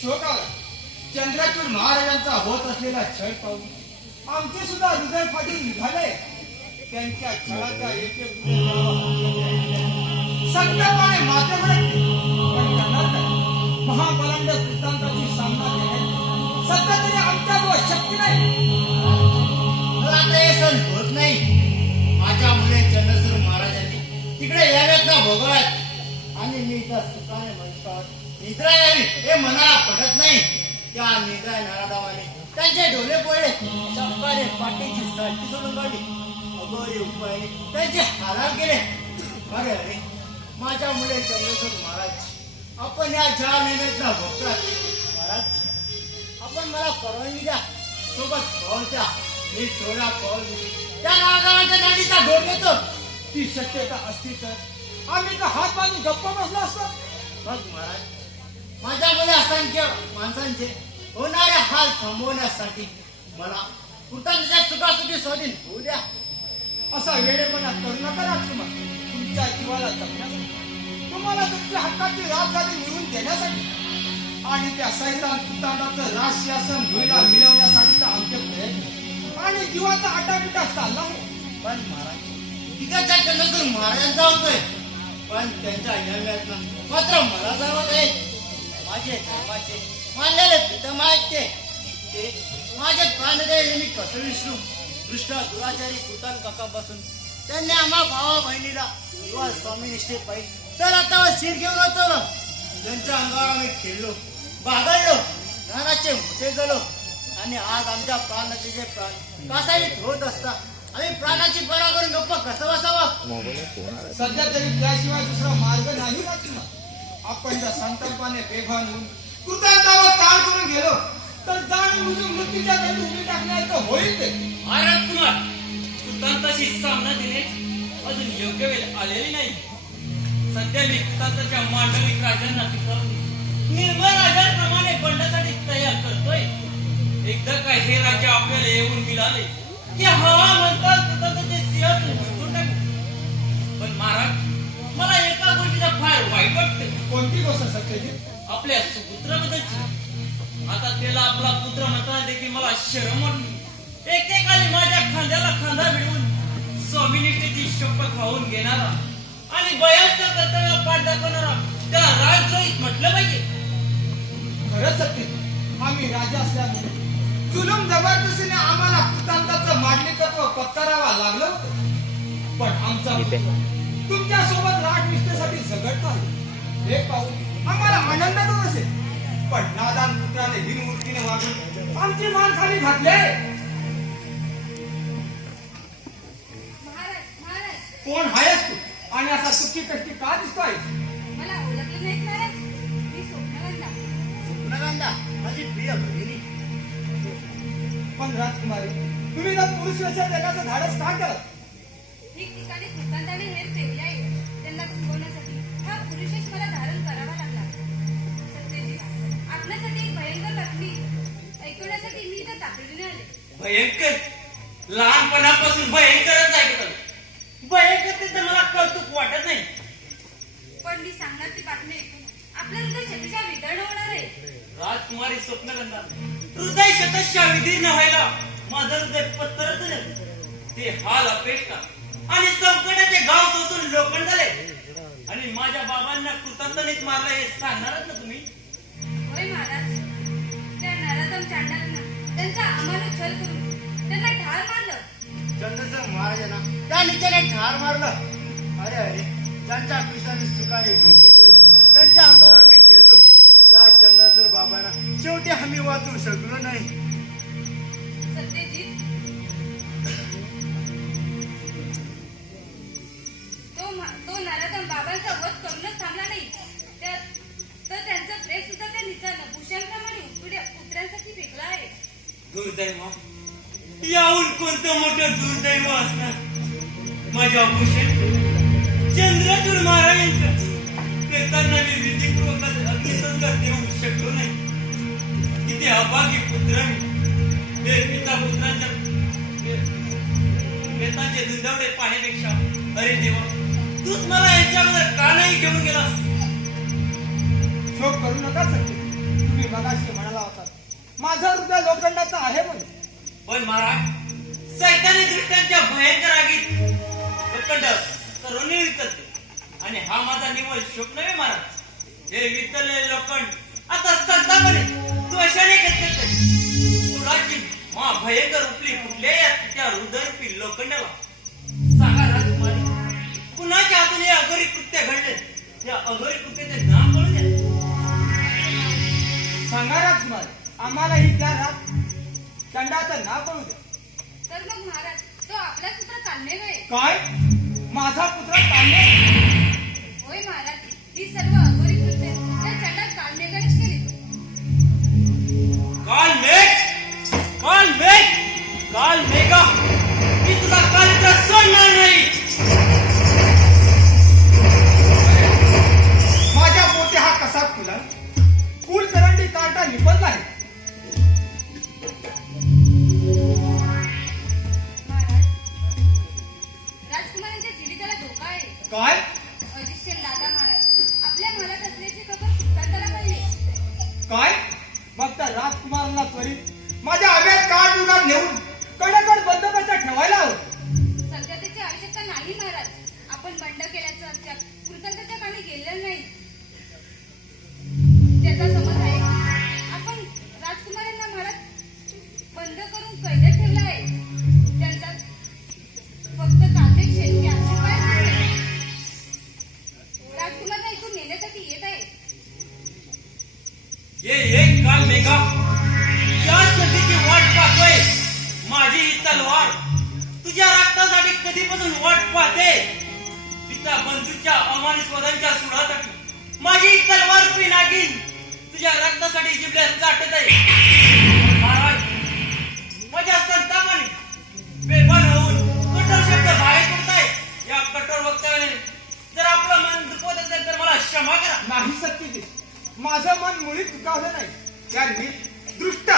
शोकाला चंद्रचूड महाराजांचा होत असलेला छळ पाहून आमचे सुद्धा हृदय फाटी निघाले. त्यांच्या छळाच्या संकल्पाने माते भडकले. पण त्यांना महाबलांड वृत्तांताची सामना केला सध्या तरी आमच्याजवळ शक्ती नाही. मला आता हे सण होत नाही. माझ्या मुले चंद्रसूर महाराजांनी तिकडे याव्यात ना भोगळात आणि मी इथं सुखाने म्हणतात निद्रा यावी हे मनाला पडत नाही. त्या निद्रा नारादावाने त्यांचे डोळे पडले. चप्पाने पाठीची साठी सोडून काढली. अगोरी उपायाने त्यांचे हालाल केले. अरे अरे माझ्या मुले चंद्रसूर महाराज आपण या ज्या निमित्तानं भोगतात महाराज, आपण मला परवानगी द्या, सोबत पाऊल द्या. मी थोडा पाऊल देते. त्या नागाच्या नाडीचा ढोक येतो. ती शक्यता असती तर आम्ही तर हात बांधून गप्प बसलो असतो. मग महाराज, माझ्या मुले असंख्य माणसांचे होणारे हाल थांबवण्यासाठी मला कृतज्ञतेच्या सुखासुखी स्वाधीन होऊ द्या. असा वेळेपणा करू नका राजकुमार. तुमच्या जीवाला जपण्यासाठी, तुम्हाला तुमच्या हक्काची राजगादी मिळवून देण्यासाठी आणि त्या सैतान कुटांडाचं राजशासन भुईला मिळवण्यासाठी तर आमचे प्रयत्न आणि जीवाचा आटापिटा चालला आहे. पण महाराज, तिकडच्या चंद्रपूर महाराजांचा होतोय, पण त्यांच्या यम्यातनं मात्र मला जावत आहे. माझे धर्माचे मानलेले प्रीतम आहेत ते माझे प्राणदेव मी कसं विसरू. दुष्ट दुराचारी कुटान काकापासून त्यांनी आम्हा भावा बहिणीला किंवा स्वामी निष्ठे पाहिजे तर आता शिर घेऊन वाचवलं. त्यांच्या अंगावर आम्ही खेळलो, बागडलो, ज्ञानाचे मोठे झालो आणि आज आमच्या प्राणाचे जे प्राण कासावीत होत असता आम्ही प्राणाची परा करून गप्प कसं बसावं. सध्या तरी त्याशिवाय दुसरा मार्ग नाही राजकुमार. आपण जर संकल्पाने बेभान होऊन कृतांतावर ताण करून गेलो तर जाणून बुजून मृत्यूच्या तरी उभी टाकण्याचं होईल ते. राजकुमार, कुटांताशी सामना देणे अजून योग्य वेळ आलेली नाही. सध्या मी कुटांताच्या मांडलिक राजांना पिकवून निर्मळ राजांप्रमाणे बंडासाठी तयार करतोय. एकदा काय हे राज्य आपल्याला येऊन मिळाले की हवा म्हणतात कुटांताचे सिंहासन उचलून टाकू. पण महाराज, मला एका गोष्टीचा फार वाईट वाटते. कोणती गोष्ट सत्यजित? आपल्या सुपुत्राबद्दलची. आता त्याला आपला पुत्र म्हणताना देखील मला शरम वाटली. एकेकाळी माझ्या खांद्याला खांदा मिळवून स्वामिनिष्ठेची शपथ खाऊन घेणारा आणि बयास्त कर्तव्याला पाठ दाखवणारा त्याला राजद्रोहित म्हटलं पाहिजे. खरंच सत्यजित, आम्ही राजा असल्यामुळे जुलूम जबरदस्तीने आम्हाला कृतांताचं मांडलिकत्व पत्करावा लागलं होतं. पण आमचा तुमच्या सोबत राजनिष्ठेसाठी झगडतो आहे हे पाहून आम्हाला आनंदातच असेल. पण नादान पुत्राने हिनमूर्तीने वागून आमची मान खाली घातले. महाराज महाराज, कोण आहेस तू आणि असा तुटकी कष्टी का दिसतोय? मला ओळखलं नाहीत महाराज? मी स्वप्नगंधा. स्वप्नगंधा माझी प्रिय भगिनी. पण राजकुमारी, तुम्ही जर पुरुष वेशात जगाचं धाडस का केलं? ठिकठिकाणी कुटांताने हेर पेरले आहे. त्यांना चुकवण्यासाठी हा पुरुषच मला धारण करावा लागला. सत्यजित, आपल्यासाठी एक भयंकर बातमी ऐकवण्यासाठी मी इथं तातडीने आले. भयंकर? लहानपणापासून भयंकरच ऐकत आलो. भयंकरतेचं मला कौतुक वाटत नाही. पण मी सांगणार ती बातमी ऐकून आपल्या हृदय शतशः विदर्ण होणार आहे. राजकुमारी स्वप्नगंधा, हृदय शतशः विदीर्ण व्हायला माझं हृदय पत्थरच नाही. ते हाल अपेक्षा आणि संकटाचे गाव सोसून लोखंड झाले आणि माझ्या बाबांना कृतांतनीत मारलं हे सांगणारच ना तुम्ही? होय महाराज, त्या नराधम चांडालांना त्यांचा आम्हाला छल करून त्यांना ठार मारलं. चंद्रसर महाराजांना त्या नित्याने ठार मारलं. अरे अरे, त्यांच्या पिसाने सुखाने झोपी गेलो, त्यांच्या अंगावर मी खेळलो. त्या चंद्रसर बाबांना शेवटी आम्ही वाचू शकलो नाही. सत्यजित, तो नराधम बाबांचा वध करूनच थांबला नाही, तर त्यांचं प्रेम सुद्धा त्या निचानं भूषणप्रमाणे पुत्र्यांसाठी फेकला आहे. दुर्दैव, याहून कोणतं मोठं दुर्दैव असणार. माझ्या भूषण चंद्रचूड महाराजांचं प्रेतांना मी विधीपूर्वक अग्निसंस्कार देऊ शकलो नाही. किती अभागी पुत्र मी. हे पिता पुत्रांच्या प्रेतांचे धुंदवडे पाहण्यापेक्षा अरे देवा, तूच मला यांच्यावर का नाही घेऊन गेलास? शोक करू नका सत्यजित. तुम्ही मगाशी म्हणाला होता माझं हृदय लोखंडाचं आहे म्हणून. पण महाराज, सैतानी दृष्ट्यांच्या भयंकर आगीत लोखंड तरुणी वितरते आणि हा माझा निव्वळ शोक नव्हे महाराज. हे वितरलेले लोखंड आता संतापणे द्वेषाने घेतले. सुडाची भयंकर उपली फुटल्या या त्या हृदयरूपी लोखंडाला. सांगा राजकुमारी, कुणाच्या हातून हे अघोरी कृत्य घडले? या अघोरी कृत्याचे नाम कळून द्या. सांगा राजकुमारी, आम्हालाही त्या रात चंडाचं नाव कळू द्या. तर मग महाराज, तो आपला पुत्र कान्हेव आहे. काय? माझा पुत्र तांबे? होय महाराज, ही सर्व अघोरी कृत्य त्या काल मेघा मी तुला काल सोडणार नाही. माझ्या पोटे हा कसा फुला फुल करंडी काटा निपजला आहे. महाराज राजकुमारांच्या जीविताला धोका आहे. काय अजिश्य दादा महाराज आपल्या मनात असल्याची खबर सुलतानाला कळली. काय मग त्या राजकुमारांना त्वरित माझ्या अभ्यास काळ युगात नेऊन कडेकड बंदोबस्त ठेवायला हवं. सध्या त्याची आवश्यकता नाही महाराज. आपण बंड केल्याचं कृतज्ञतेच्या कामी गेलेलं नाही. त्याचा समज आहे. आपण राजकुमारांना महाराज बंद करून कैदेत ठेवलं आहे. त्यांचा फक्त कांदे शेतकी आशिपाय राजकुमारला इथून नेण्यासाठी येत आहे. ये काल मेघा या संधीची वाट पाहतोय. माझी ही तलवार तुझ्या रक्तासाठी कधीपासून वाट पाहते. पिता बंधूच्या अमानिस्पदांच्या सुडासाठी माझी ही तलवार पिनाकीन तुझ्या रक्तासाठी जिबल्यात चाटत आहे. महाराज माझ्या संतापाने बेभान होऊन कठोर शब्द बाहेर पडताय. या कठोर वक्तव्याने जर आपलं मन दुखवत असेल तर मला क्षमा करा. नाही सत्यजित माझं मन मुळीच दुखावलं नाही. त्यांनी दृष्ट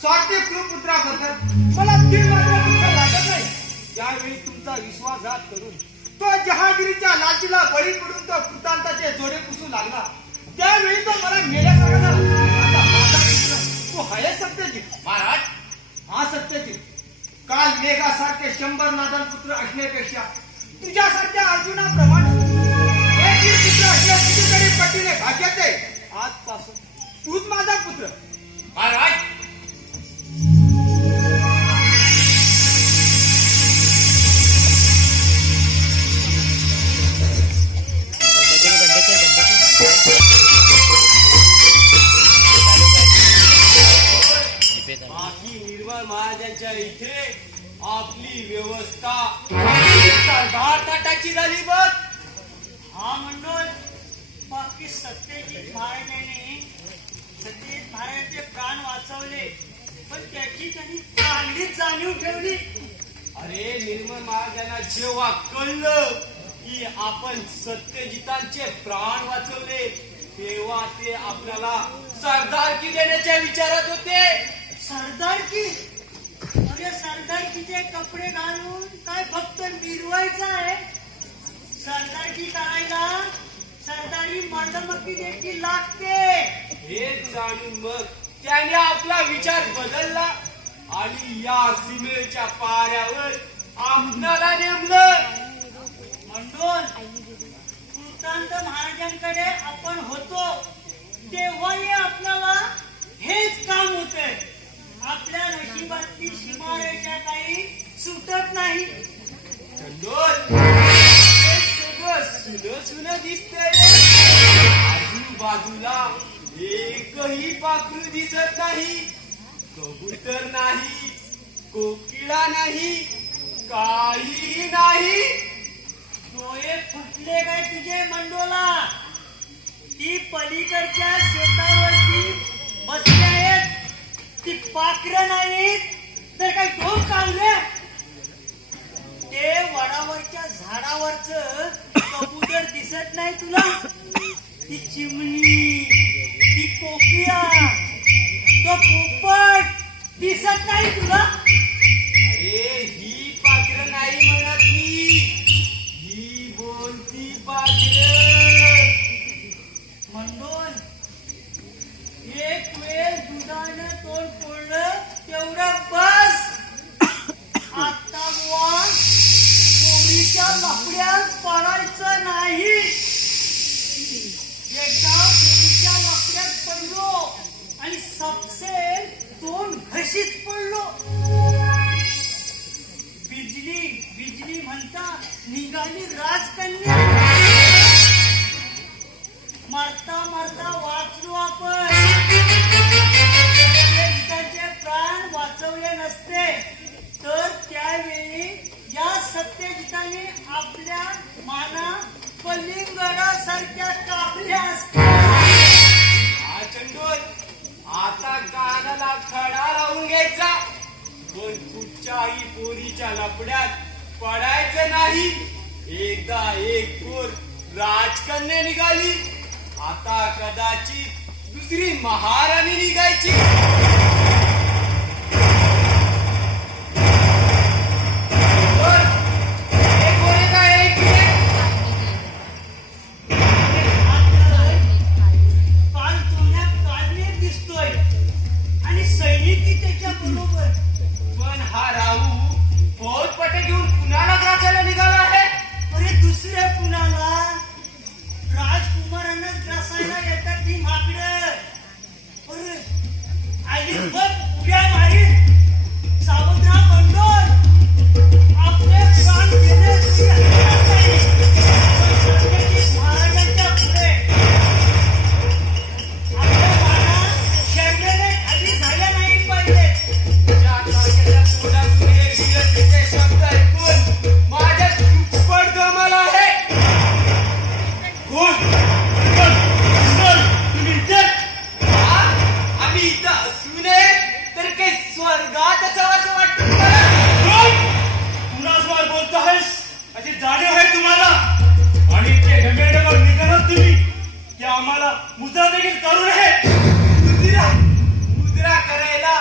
स्वार्थी कुलपुत्राबद्दल मला तीन मात्र दुःख वाटत नाही. ज्यावेळी तुमचा विश्वासघात करून तो जहागिरीच्या लाचीला बळी पडून तो कृतांताचे जोडे पुसू लागला त्यावेळी तो मला मेल्यासारखा झाला. आता माझा पुत्र तू आहे सत्यजित. महाराज हा सत्यजित काल मेघासारखे 100 नादन पुत्र असण्यापेक्षा तुझ्यासारख्या अर्जुनाप्रमाणे एक वीर पुत्र असणे कितीतरी पटीने भाग्याचे. आजपासून तूच माझा पुत्र. महाराज बाकी निर्मळ महाराजांच्या इथे आपली व्यवस्था सरदार ताटाची झाली बघ. हा मंडळ बाकी सत्यजित महाराजांनी सत्यजित महाराजांचे प्राण वाचवले पण त्याची त्यांनी चांगलीच जाणीव ठेवली. अरे निर्मळ महाराजांना जेव्हा कळलं की आपण सत्यजितांचे प्राण वाचवले तेव्हा ते आपल्याला सरदारकी देण्याच्या विचारात होते. सरदारकी अरे सरदारकीचे कपडे घालून काय फक्त मिरवायचं आहे. सरदारकी करायला सरदारी मर्दमकी देखील लागते. हे जाणून मग त्याने आपला विचार बदलला आणि या सीमेच्या पाऱ्यावर आपणाला नेमलं. मंडोल कृतांत महाराजांकडे आपण होतो तेव्हाही आपल्याला हेच काम होते. आपल्या नशिबातली सीमारेषा काही सुटत नाही. चंदोल हे सगळं सुनं दिसतंय. आजूबाजूला एकही पाखरू दिसत नाही. कबूतर नाही, कोकिळा नाही, काहीही नाही. डोळे फुटले काय तुझे मंडोला? ती पलीकडच्या शेतावरती बसले आहेत. ती पाखरं नाहीत तर काय डोक काढले. ते वडावरच्या झाडावरच कबूतर दिसत नाही तुला? ती चिमणी, ती कोकिळा, तो पोपट दिसत नाही तुला? अरे ही पाखरं नाही म्हणत मी, ही बोलती पाखरं. मंडोल एक वेळ दुधानं तोंड फोडलं तेवढं बस. आता बुवा पोरीच्या लफड्यात पडायचं नाही. एकदा पोरीच्या लफड्यात पडलो आणि सबसे तोंड घशीत पडलो. बिजली बिजली म्हणता निघाली राजकन्या. मरता मरता वाचलो आपण. सत्यजितांचे प्राण वाचवले नसते तर त्यावेळी या सत्यजिताने आपल्या माना कलिंगडासारख्या कापल्या असत्या. हा चंडोल आता कानाला खडा लावून घ्यायचा, पण कुठच्याही पोरीच्या लपड्यात पडायचं नाही. एकदा एक पोर राजकन्या निघाली, आता कदाचित दुसरी महाराणी निघायची. एक पोरे का एक मिनिट. काल तोंडात काळमेघ दिसतोय आणि सैनिकी त्याच्या बरोबर. पण हा राहू फौजपटे घेऊन कुणाला त्रासायला निघाला आहे? अरे दुसऱ्या कुणाला राजकुमारांना त्रासायला येतात ती माकडं. अरे आई बघ उड्या मारीत सावधरा बंडोर आपले प्राण गेले तरी हरकत नाही. पण छत्रपती महाराजांच्या पुढे आपल्या बाणा शर्मेने खाली झाल्या नाही पाहिजे. ज्या तारखेच्या तोंडातून हे वीरतेचे शब्द ऐकून माझ्या दुप्पट गमाला आहे. कोण तुम्ही इथे? हा? आम्ही इथं असू नये तर काही स्वर्गात असावं असं वाटतं तुम्हाला? कुणासवर बोलत आहेस अशी जाणीव आहे तुम्हाला? आणि ते गमेडवर निघालात तुम्ही की आम्हाला मुद्रा देखील करू नये. मुजरा मुजरा करायला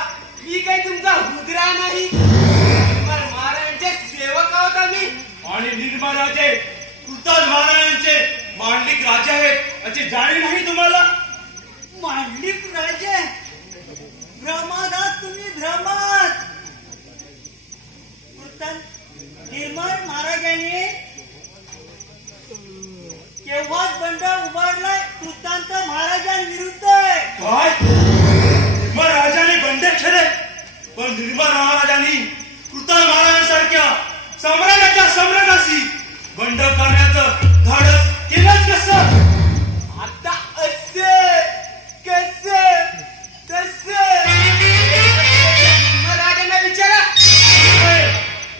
मी काही तुमचा हुजरा नाही. निर्मल महाराजांचे सेवक आहोत आम्ही. आणि निर्मराजे कृताल महाराजांचे मांडलिक राजे आहेत अशी जाणीव नाही तुम्हाला? मांडलिक राजे भ्रमात आहात तुम्ही, भ्रमात. वृत्तांत निर्मल महाराजांनी केव्हाच बंड उभारलाय वृत्तांत महाराजांविरुद्ध. काय निर्मल राजाने बंड केले, पण निर्मल महाराजांनी कृताल महाराजांसारख्या सम्राटाच्या सम्राटाशी बंड करण्याचं धाडस केलंच कसं? आता असे कसे तसे महाराजांना विचारा.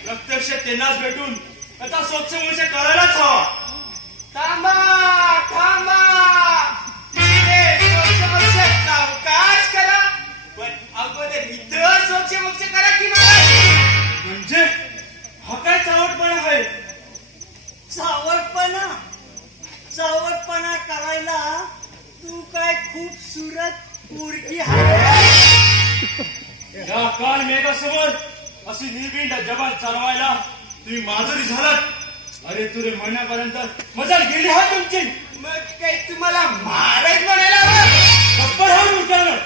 प्रत्यक्ष त्यांनाच भेटून आता सोक्षमोक्ष करायलाच हवा. थांबा थांबा. हे सोक्षमोक्ष सावकाश करा, पण अगोदर इथं सोक्षमोक्ष करा की महाराज. म्हणजे हा काय चावटपणा आहे? चावटपणा चावटपणा करायला तू काय खूपसूरत पोरगी आहे. या काल मेघासमोर अशी निर्भिंड जबान चालवायला तुम्ही माजुरी झालात. अरे तुरे म्हणण्यापर्यंत मजाल गेली हा तुमची. मग काही तुम्हाला महाराज म्हणायला हवं? गप्पर हा उठावर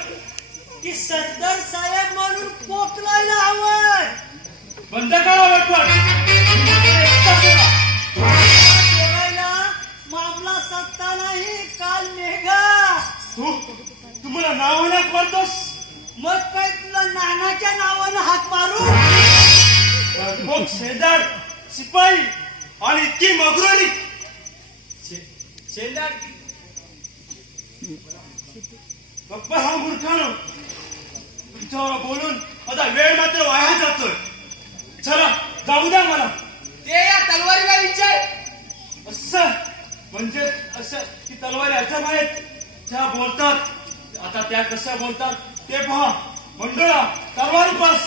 की सरदार साहेब म्हणून पोकलायला हवं. बंद करा वटवट. तोडायला मामला सत्ता नाही काल मेघा. तुम्हाला नावाने करतोस? मग काय तुला नानाच्या नावानं हात मारू? मग शेजाड शिपाई आणि इतकी मगरुरी. शेंदाड गप्पर हा मूर्खानो. तुमच्यावर बोलून आता वेळ मात्र वाया जातोय. चला जाऊ द्या मला. ते या तलवारीला विचार. असं म्हणजे असं की तलवारी अजब आहेत त्या बोलतात. आता त्या कसं बोलतात ते पहा. मंडळा तलवार पास.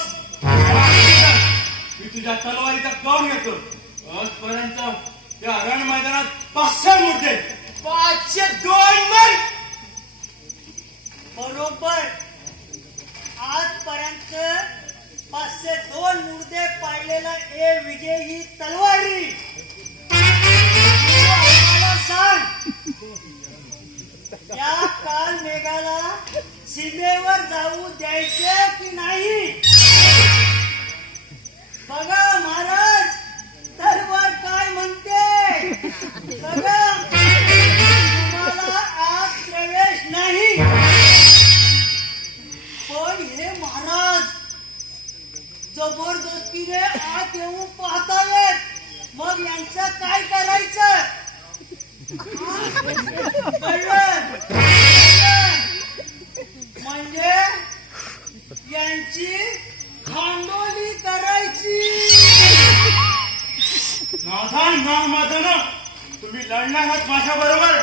मी तुझ्या तलवारीचा कौन घेतो. आजपर्यंत त्या रण मैदानात 500 मोठे 502 मन. बरोबर. आजपर्यंत 502 मुर्दे पाडलेला ए विजय ही तलवारी. तू आम्हाला सांग, या काल मेघाला सीमेवर जाऊ द्यायचे की नाही? बघा महाराज तलवार काय म्हणते. बघा तुम्हाला आत प्रवेश नाही. पण हे महाराज जबरदस्तीने आत येऊन पाहतायत. मग यांचं काय करायचं? कळलं? म्हणजे यांची खांडोली करायची. नाथान नाव माझं. तुम्ही लढणार आहात माझ्या बरोबर.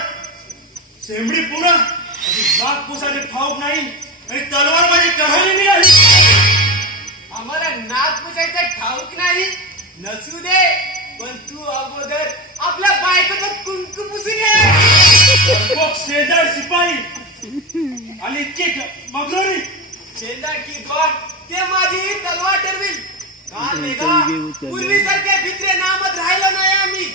शेंबडी पुढं अशी नागपुसाने ठाऊक नाही आणि तलवार माझी कहाणी निघाली. आम्हाला नाक पुसायचं ठाऊक नाही. नसू दे, पण तू अगोदर आपल्या बायकोचं कुंकू पुसून ये. मग शेजार शिपाई आणि इतके मगरोरी शेंदा की गॉड ते माझी तलवार ठरविल. काल मेघा पूर्वीसारखे भित्रे नामत राहिलो नाही आम्ही.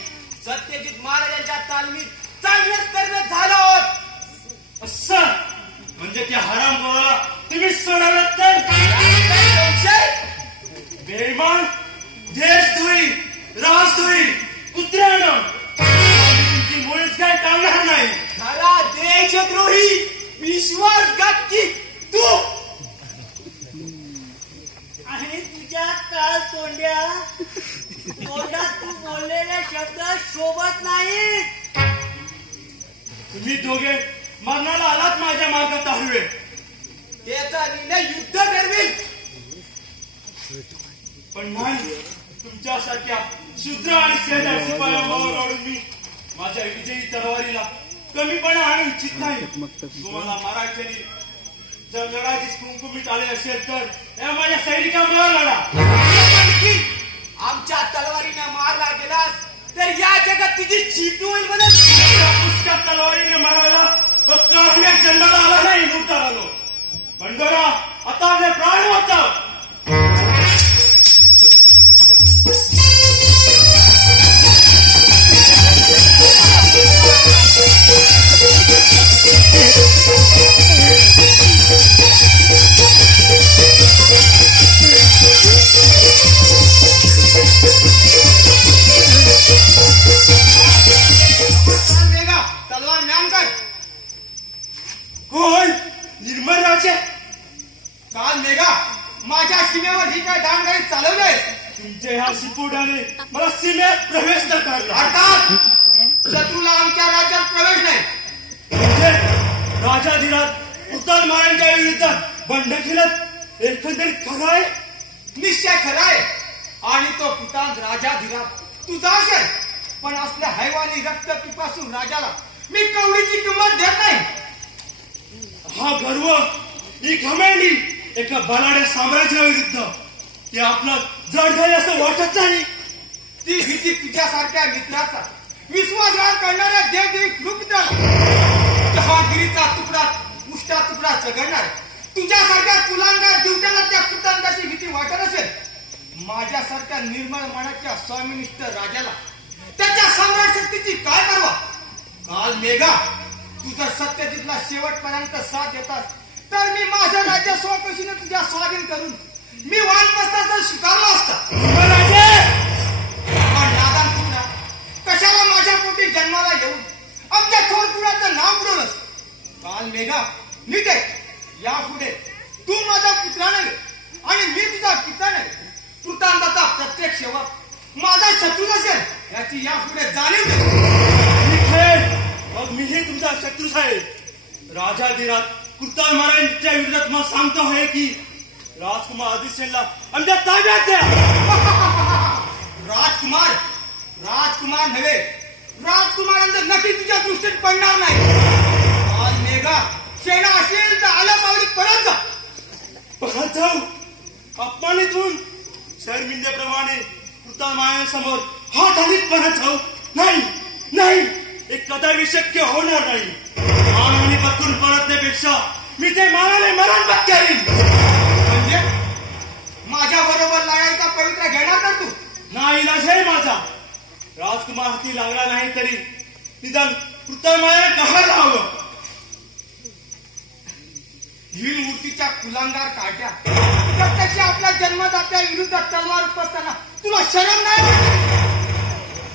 सत्यजित महाराजांच्या तालमीत चांगलेच तरबेज झालो आहोत. असं म्हणजे त्या हराम गोळाला तुम्ही सोडवलं तर बेईमान देशद्रोही राजद्रोही कुत्र्यानं तुमची मुळीच काय टाळणार नाही. खरा देशद्रोही विश्वासघातकी तू. आणि तुझ्या काळ तोंडात तू बोललेले शब्द शोभत नाही. तुम्ही दोघे मरणाला आलात माझ्या मार्गात हरवे. त्याचा निर्णय युद्ध ठरविल. पण नाही, तुमच्यासारख्या शूद्र आणि शेजार शिपायांवर लढून मी माझ्या विजयी तलवारीला कमीपणा आणू इच्छित नाही. तुम्हाला मारायचे नाही. जर लढायची कुंकुमीत आले असेल तर या माझ्या सैनिकांवर लढा. आणखी आमच्या तलवारीने मारला गेलास तर या जगात तुझी चीटू होईल म्हणत. पुष्का तलवारीने मारायला कहण्या जन्माला आला नाही नव्हता आलो. बंडोरा आता आपले प्राण वाचव. मेघा तलवार म्यान कर. कोण निर्मल राजे? काल मेघा माझ्या सीमेवर ही काय दांडगाई चालवले. तुमचे ह्या शिपोडाने मला सीमेत प्रवेश करता. अर्थात शत्रूला आमच्या राज्यात प्रवेश नाही. म्हणजे राजाधिराज उतार महाराजांच्या विरुद्ध बंड केलं एकंदरीत खरं आहे. निश्चय खराय. आणि तो पिता राजाधिराज तुझा असेल. पण असल्या हैवानी रक्त पिपासून राजाला मी कवडीची किंमत देत नाही. हा गर्व ही घमेंडी एका बलाढ्य साम्राज्याविरुद्ध ते आपलं जड झाले असं वाटत नाही. ती भीती तुझ्यासारख्या मित्राचा विश्वासघात करणाऱ्या देवदेवी कृपमित्राला जहागिरीचा तुकडा उष्टा तुकडा चघळणार तुझ्यासारख्या कुलांगार दिवट्याला त्या कुटांगाची भीती वाटत असेल. माझ्यासारख्या निर्मळ मनाच्या स्वामिनिष्ठ राजाला त्याच्या सम्राट शक्तीची काय परवा. काल मेघा तू जर सत्यजितला शेवटपर्यंत साथ देतात तर मी माझं राज्य स्वकशीने तुझ्या स्वाधीन करून मी वानप्रस्थाचा स्वीकारला असता. पण नादान पुत्रा कशाला माझ्या पोटी जन्माला येऊन आमच्या थोर कुळाचं नाव बुडवलंस. काल मेघा नीट आहे. यापुढे तू माझा पुत्रा नव्हे आणि मी तुझा पिता नव्हे. कृतांताचा प्रत्येक सेवक माझा शत्रू नसेल याची यापुढे जाणीव दे. ठीक आहे, मग मीही तुमचा शत्रू आहे. राजाधिराज कुर्ताल महाराजांच्या विरोधात मग सांगतो आहे की राजकुमार आदित्यला आमच्या ताब्यात द्या. राजकुमार राजकुमार नव्हे. राजकुमारांचं नक्की तुझ्या दृष्टीत पडणार नाही. आज मेघा सेना असेल तर आल्या पावली परत जा. परत जाऊ अपमानित होऊन शर्मिंदेप्रमाणे कुर्ताल महाराजांसमोर हात हानीत परत जाऊ. नाही नाही, हे कदापि शक्य होणार नाही. मानवाने पत्कून परतण्यापेक्षा मी ते मानाने मरण पत्करीन. म्हणजे माझ्या बरोबर लढाईचा पवित्र घेणार तर तू. नाही इलाज आहे माझा. राजकुमार हाती लागला नाही तरी निदान कुर्ताल महाराजांना कहायला हवं. भील मूर्तीच्या कुलांगार काट्या प्रत्यक्ष आपल्या जन्मदात्या विरुद्ध तलवार उपसताना तुला शरम नाही वाटत?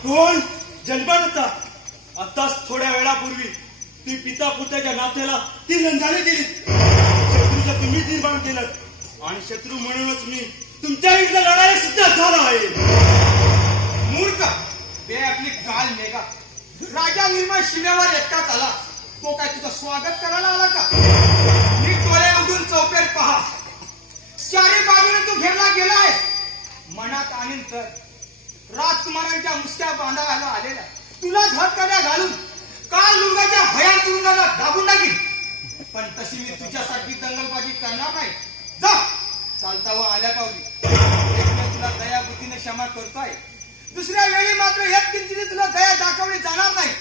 कोण जन्मात होता? आताच थोड्या वेळापूर्वी ती पिता पुत्राच्या नात्याला ती रंजाने दिली. शत्रूचं तुम्ही निर्माण केलं आणि शत्रू म्हणूनच मी तुमच्या विरुद्ध लढायला सिद्ध झालो आहे. मूर्ख ते आपली काल मेघा राजा निर्मळ सीमेवर एकटाच आला. तो काय तुझं स्वागत करायला आला का? मी डोळे उघडून चौफेर पहा. चारी बाजूने तू घेरला गेला आहे. मनात आणीन तर राजकुमारांच्या मुसक्या बांधायला आलेला तुला हातकड्या घालून काल मुलगाच्या भयान तुरुंगाला दाबून टाकीन. पण तशी मी तुझ्यासारखी दंगलबाजी करणार नाही. जा चालता व आल्या पावली. एकदा तुला दया बुद्धीने क्षमा करतोय, दुसऱ्या वेळी मात्र एक किंचित तुला दया दाखवली जाणार नाही.